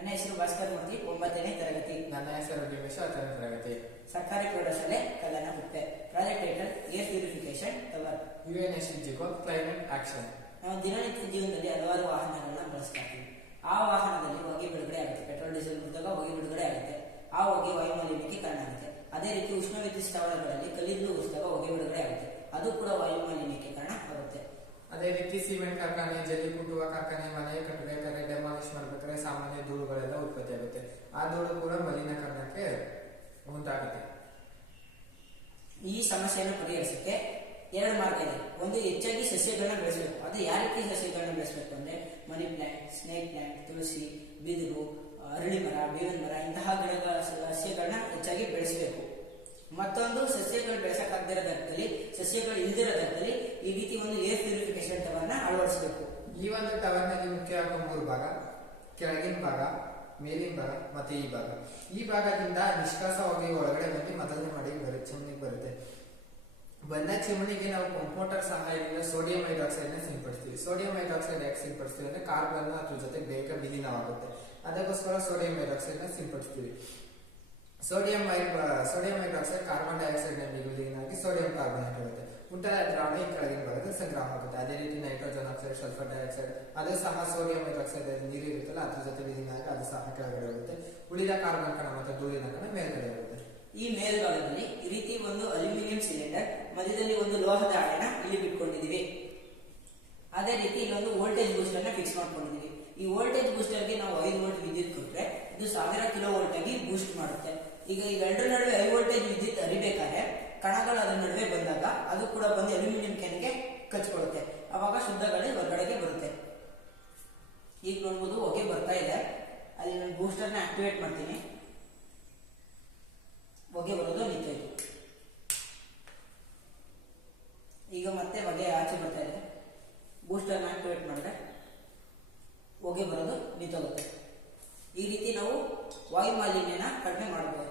ನನ್ನ ಹೆಸರು ಭಾಸ್ಕರ್ ಮೂರ್ತಿ, 9ನೇ ತರಗತಿ. ನನ್ನ ಹೆಸರು ದಿನೇಶ್, 10ನೇ ತರಗತಿ. ಸರ್ಕಾರಿ ಪ್ರೌಢಶಾಲೆ Kallanakuppe. Project title air purification tower. UNSDG climate action. ನಾವು ದಿನನಿತ್ಯ ಜೀವನದಲ್ಲಿ ಹಲವಾರು ವಾಹನಗಳನ್ನ ಬಳಸ್ತಾ ಇರ್ತೀವಿ. ಆ ವಾಹನದಲ್ಲಿ ಹೊಗೆ ಬಿಡುಗಡೆ ಆಗುತ್ತೆ. ಪೆಟ್ರೋಲ್ ಡೀಸೆಲ್ ಬಿಡಿದಾಗ ಹೊಗೆ ಬಿಡುಗಡೆ ಆಗುತ್ತೆ. ಆ ಹೊಗೆ ವಾಯುಮಾಲಿನ್ಯಕ್ಕೆ ಕಾರಣ ಆಗುತ್ತೆ. ಅದೇ ರೀತಿ ಉಷ್ಣ ವಿದ್ಯುತ್ ಸ್ಥಾವರಗಳಲ್ಲಿ ಕಲ್ಲಿದ್ದಲು ಉರಿಸಿದಾಗ ಹೊಗೆ ಬಿಡುಗಡೆ ಆಗುತ್ತೆ. ಅದು ಕೂಡ ವಾಯುಮಾಲಿನ್ಯಕ್ಕೆ ಕಾರಣ ಆಗುತ್ತೆ. ಅದೇ ರೀತಿ ಸಿಮೆಂಟ್ ಕಾರ್ಖಾನೆ, ಜಲ್ಲಿ ಕುಟ್ಟುವ ಕಾರ್ಖಾನೆ, ಮನೆ ಕಟ್ಟಬೇಕಾದ್ರೆ ಡೆಮಾಲಿಶ್ ಮಾಡಬೇಕಾದ್ರೆ ಸಾಮಾನ್ಯ ಧೂಳುಗಳೆಲ್ಲ ಉತ್ಪತ್ತಿ ಆಗುತ್ತೆ. ಆ ಧೂಳು ಕೂಡ ಮಲಿನೀಕರಣಕ್ಕೆ ಉಂಟಾಗುತ್ತೆ. ಈ ಸಮಸ್ಯೆಯನ್ನು ಪರಿಹರಿಸಕ್ಕೆ 2 ಮಾರ್ಗ ಇದೆ. ಒಂದು, ಹೆಚ್ಚಾಗಿ ಸಸ್ಯಗಳನ್ನ ಬೆಳೆಸಬೇಕು. ಅದು ಯಾವ ರೀತಿ ಸಸ್ಯಗಳನ್ನ ಬೆಳೆಸಬೇಕು ಅಂದ್ರೆ ಮನಿ ಪ್ಲಾಂಟ್, ಸ್ನೇಕ್ ಪ್ಲಾಂಟ್, ತುಳಸಿ, ಬಿದಿರು, ಅರಳಿ ಮರ, ಬೇವಿನ ಮರ ಇಂತಹ ಗಿಡಗಳ ಸಸ್ಯಗಳನ್ನ ಹೆಚ್ಚಾಗಿ ಬೆಳೆಸಬೇಕು. ಮತ್ತೊಂದು, ಸಸ್ಯಗಳು ಬೆಳೆಸಕ್ಕಾಗದಿರೋದಲ್ಲಿ, ಸಸ್ಯಗಳು ಇಲ್ದಿರೋದಲ್ಲಿ ಈ ರೀತಿ ಒಂದು ಏರ್ ಪ್ಯೂರಿಫಿಕೇಶನ್ ಟವರ್ನ ಅಳವಡಿಸಬೇಕು. ಈ ಒಂದು ಟವರ್ನಲ್ಲಿ ಮುಖ್ಯವಾಗಿ 3 ಭಾಗ: ಕೆಳಗಿನ ಭಾಗ, ಮೇಲಿನ ಭಾಗ ಮತ್ತೆ ಈ ಭಾಗ. ಈ ಭಾಗದಿಂದ ನಿಷ್ಕಾಸ ಹೊಗೆ ಒಳಗಡೆ ಬಂದು ಮೊದಲನೇ ಮಾಡಿ ಚಿಮಣಿಗೆ ಬರುತ್ತೆ. ಬಂದ ಚಿಮಣಿಗೆ ನಾವು ಪಂಪ್ ಮೋಟರ್ ಸಹಾಯದಿಂದ ಸೋಡಿಯಂ ಹೈಡ್ರಾಕ್ಸೈಡ್ ನ ಸಿಂಪಡಿಸ್ತೀವಿ. ಸೋಡಿಯಂ ಹೈಡ್ರಾಕ್ಸೈಡ್ ಯಾಕೆ ಸಿಂಪಡಿಸ್ತೀವಿ ಅಂದ್ರೆ ಕಾರ್ಬನ್ ಅದ್ರ ಜೊತೆ ಬೇಗ ವಿಲೀನವಾಗುತ್ತೆ. ಅದಕ್ಕೋಸ್ಕರ ಸೋಡಿಯಂ ಹೈಡ್ರಾಕ್ಸೈಡ್ ನ ಸಿಂಪಡಿಸ್ತೀವಿ. ಸೋಡಿಯಂ ಹೈಡ್ರಾಕ್ಸೈಡ್ ಕಾರ್ಬನ್ ಡೈಆಕ್ಸೈಡ್ ನಲ್ಲಿ ವಿಲೀನಾಗಿ ಸೋಡಿಯಂ ಕಾರ್ಬನೇಟ್ ಆಗುತ್ತೆ. ಉಂಟಾದ ದ್ರಾವಣ ಕೆಳಗಿನ ಭಾಗದಲ್ಲಿ ಸಂಗ್ರಹ ಆಗುತ್ತೆ. ಅದೇ ರೀತಿ ನೈಟ್ರೋಜನ್ ಆಕ್ಸೈಡ್, ಸಲ್ಫರ್ ಡೈಆಕ್ಸೈಡ್ ಅದು ಸಹ ಸೋಡಿಯಂ ಹೈಡ್ರಾಕ್ಸೈಡ್ ನೀರು ಇರುತ್ತಲ್ಲ ಅದ್ರ ಜೊತೆ ವಿಲೀನಾಗಿ ಅದು ಸಹ ಕೆಳಗಡೆ ಹೋಗುತ್ತೆ. ಉಳಿದ ಕಾರ್ಬನ್ ಕಣ ಮತ್ತು ಧೂಳಿನ ಕಣ ಮೇಲ್ಗಡೆ ಹೋಗುತ್ತೆ. ಈ ಮೇಲ್ಭಾಗದಲ್ಲಿ ಈ ರೀತಿ ಒಂದು ಅಲ್ಯೂಮಿನಿಯಂ ಸಿಲಿಂಡರ್, ಮಧ್ಯದಲ್ಲಿ ಒಂದು ಲೋಹದ ಹಾಳೆನ ಇಲ್ಲಿ ಬಿಟ್ಕೊಂಡಿದೀವಿ. ಅದೇ ರೀತಿ ಇಲ್ಲೊಂದು ವೋಲ್ಟೇಜ್ ಬೂಸ್ಟರ್ ನ ಫಿಕ್ಸ್ ಮಾಡ್ಕೊಂಡಿದೀವಿ. ಈ ವೋಲ್ಟೇಜ್ ಬೂಸ್ಟರ್ ಗೆ ನಾವು 5 ವೋಲ್ಟ್ ವಿದ್ಯುತ್ ಕೊಟ್ರೆ ಇದು 1000 ಕಿಲೋ ವೋಲ್ಟ್ ಆಗಿ ಬೂಸ್ಟ್ ಮಾಡುತ್ತೆ. ಈಗ ಇವೆರಡರ ನಡುವೆ 5 ವೋಲ್ಟೇಜ್ ವಿದ್ಯುತ್ ಹರಿಬೇಕಾದ್ರೆ ಕಣಗಳು ಅದರ ನಡುವೆ ಬಂದಾಗ ಅದು ಕೂಡ ಬಂದು ಅಲ್ಯೂಮಿನಿಯಂ ಕ್ಯಾನ್ಗೆ ಕಚ್ಕೊಳ್ಳುತ್ತೆ. ಅವಾಗ ಶುದ್ಧ ಗಾಳಿ ಹೊರಗಡೆಗೆ ಬರುತ್ತೆ. ಈಗ ನೋಡ್ಬೋದು ಹೊಗೆ ಬರ್ತಾ ಇದೆ. ಅಲ್ಲಿ ನಾನು ಬೂಸ್ಟರ್ ನ ಆಕ್ಟಿವೇಟ್ ಮಾಡ್ತೀನಿ. ಹೊಗೆ ಬರೋದು ನಿಂತೋಯ್ತು. ಈಗ ಮತ್ತೆ ಹೊಗೆ ಆಚೆ ಬರ್ತಾ ಇದೆ. ಬೂಸ್ಟರ್ ನ ಆಕ್ಟಿವೇಟ್ ಮಾಡಿದ್ರೆ ಹೊಗೆ ಬರೋದು ನಿಂತೋಗುತ್ತೆ. ಈ ರೀತಿ ನಾವು ವಾಯು ಮಾಲಿನ್ಯನ ಕಡಿಮೆ ಮಾಡಬಹುದು.